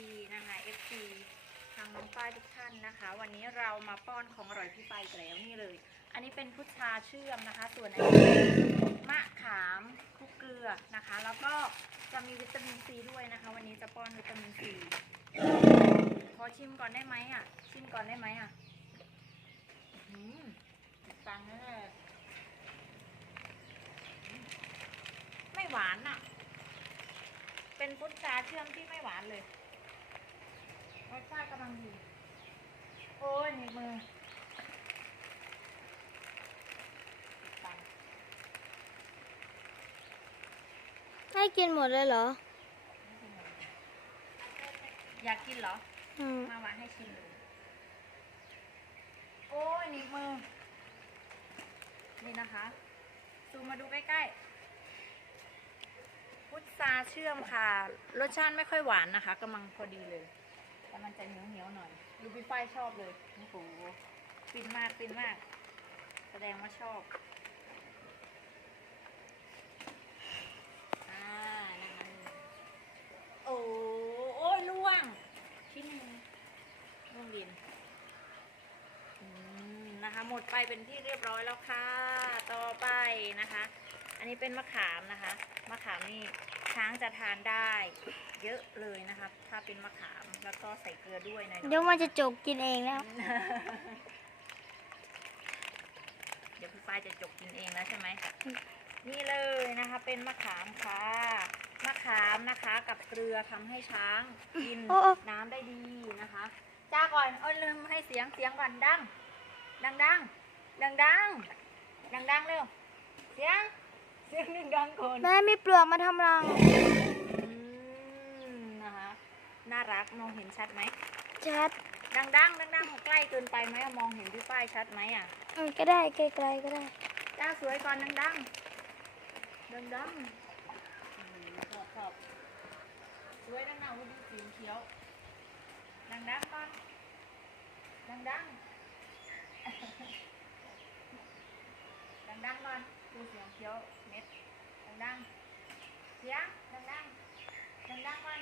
ดีนะคะ FC ทางน้องฝ้ายทุกท่านนะคะ วันนี้เรามาป้อนของอร่อยพี่ฝ้ายอีกแล้วนี่เลย อันนี้เป็นพุทราเชื่อมนะคะ ส่วนอันนี้เป็นมะขามคลุกเกลือนะคะ แล้วก็จะมีวิตามินซีด้วยนะคะ วันนี้จะป้อนวิตามินซีขอชิมก่อนได้ไหมอะ ชิมก่อนได้ไหมอะอืมตังแน่ๆไม่หวานอะ เป็นพุทราเชื่อมที่ไม่หวานเลย สชาติกำลังดีโอ้ยหนีบมือตังค์ให้กินหมดเลยเหรอ อยากกินเหรอ อืม มาหวานให้ชิมดูโอ้ยหนีบมือ นี่นะคะ ซูมมาดูใกล้ๆ พุทราเชื่อมค่ะ รสชาติไม่ค่อยหวานนะคะกำลังพอดีเลย แต่มันจะเหนียวเหนียวหน่อยลูบี้ฝ้ายชอบเลยโอ้โหฟินมากฟินมาก แสดงว่าชอบอ่านะคะโอ้โอ้ยล่วงชิ้นหนึงล่วงดินอืมนะคะหมดไปเป็นที่เรียบร้อยแล้วค่ะ ต่อไปนะคะ นนี้เป็นมะขามนะคะ มะขามนี่ช้างจะทานได้เยอะเลยนะคะถ้าเป็นมะขามแล้วก็ใส่เกลือด้วยหนะเดี๋ยวมันจะจกกินเองแล้ว เดี๋ยวพี่ฝ้ายจะจกกินเองแล้วใช่ไหมนี่เลยนะคะ เป็นมะขามค่ะ มะขามนะคะ กับเกลือทำให้ช้างกินโอ้โอ้น้ำได้ดีนะคะ จ้าก่อนเอาลืมให้เสียงเสียงก่อนดัง ดังดังดังดังดังดังๆเร็วเสียง เสียงหนึ่งดังๆก่อนแม่มีเปลือกมาทำรัง อืมนะคะ น่ารักมองเห็นชัดไหม ชัด ดังดังดังดังๆใกล้เกินไปไหมมองเห็นพี่ฝ้ายชัดไหมอะอืมก็ได้ไกลๆก็ได้ จ้าสวยก่อนดังดังดังดังๆอืมชอบชอบสวยดังดังๆว่าดูสีเขียว ดังดังๆก่อนดังดัง ดังดังๆก่อนดูเสียงเขียวเม็ดดังดังๆเสียงดังดังๆดังดังๆก่อน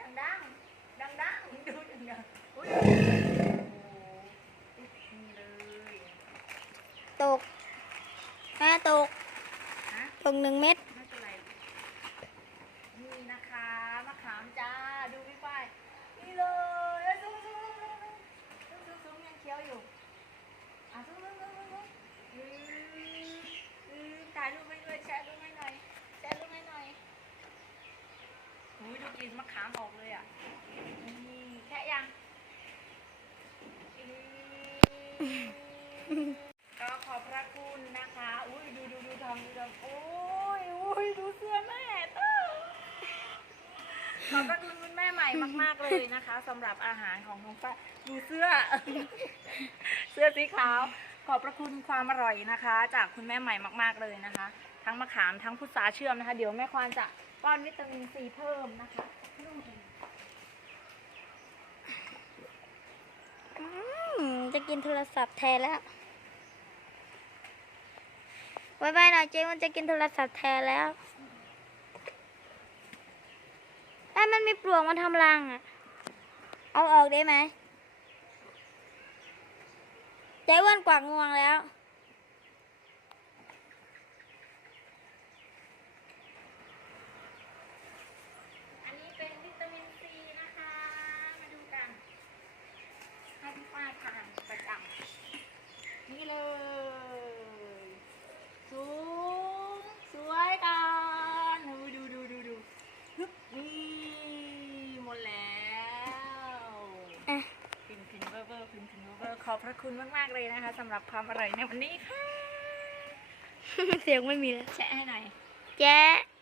ดังดังๆดังดังๆดูดังดังๆอุ้ยโอ้โหนี่เลยตกแม่ตกฮะตกหนึ่งเม็ด ไม่เป็นไร นี่นะคะมะขามจ้า ดูพี่ฝ้าย นี่เลยเอ้ยซูมซูมซูมซูมซูมซูมยังเคี้ยวอยู่ อะซูมซูมซูมซูมซูมอืมอืมถ่ายรูปไปด้วยแชร์รูปให้หน่อยแชร์รูปให้หน่อยอุ้ยดู กลินมะขามออกเลยอะนี่แค่ยังก็ขอบพระคุณนะคะ อุ้ยดูดูดูทำดูทำโอ้ยอุ้ยดูเสื้อแม่เต้อขอบพระคุณคุณแม่ใหม่มาก ๆ เลยนะคะสำหรับอาหารของน้องฟ้าดูเสื้อ เสื้อสีขาว ขอบพระคุณความอร่อยนะคะ จากคุณแม่ใหม่มาก ๆเลยนะคะ ทั้งมะขามทั้งพุทราเชื่อมนะคะ เดี๋ยวแม่ควานจะ ป้อนวิตามินซีเพิ่มนะคะจะกินโทรศัพท์แทนแล้วบายบายหน่อยเจ๊มันจะกินโทรศัพท์แทนแล้วไอ้มันมีปลวกมาทำรังอะ เอาออกได้ไหมใจอ้วันกวากงวงแล้ว อันนี้เป็นวิตามินซีนะคะ มาดูกัน ให้พี่ฝ้ายทานประจำนี่เลยสูงสวยกันดูดูดูดูดูฮึบนี่หมดแล้ว อะ พิมพิมเบอร์เบอร์พิมพิมเบอร์เบอร์ ขอบพระคุณมาก ๆ เลยนะคะสำหรับความอร่อยในวันนี้ค่ะ เสียงไม่มีแล้วแชะให้หน่อย แจ๊ะ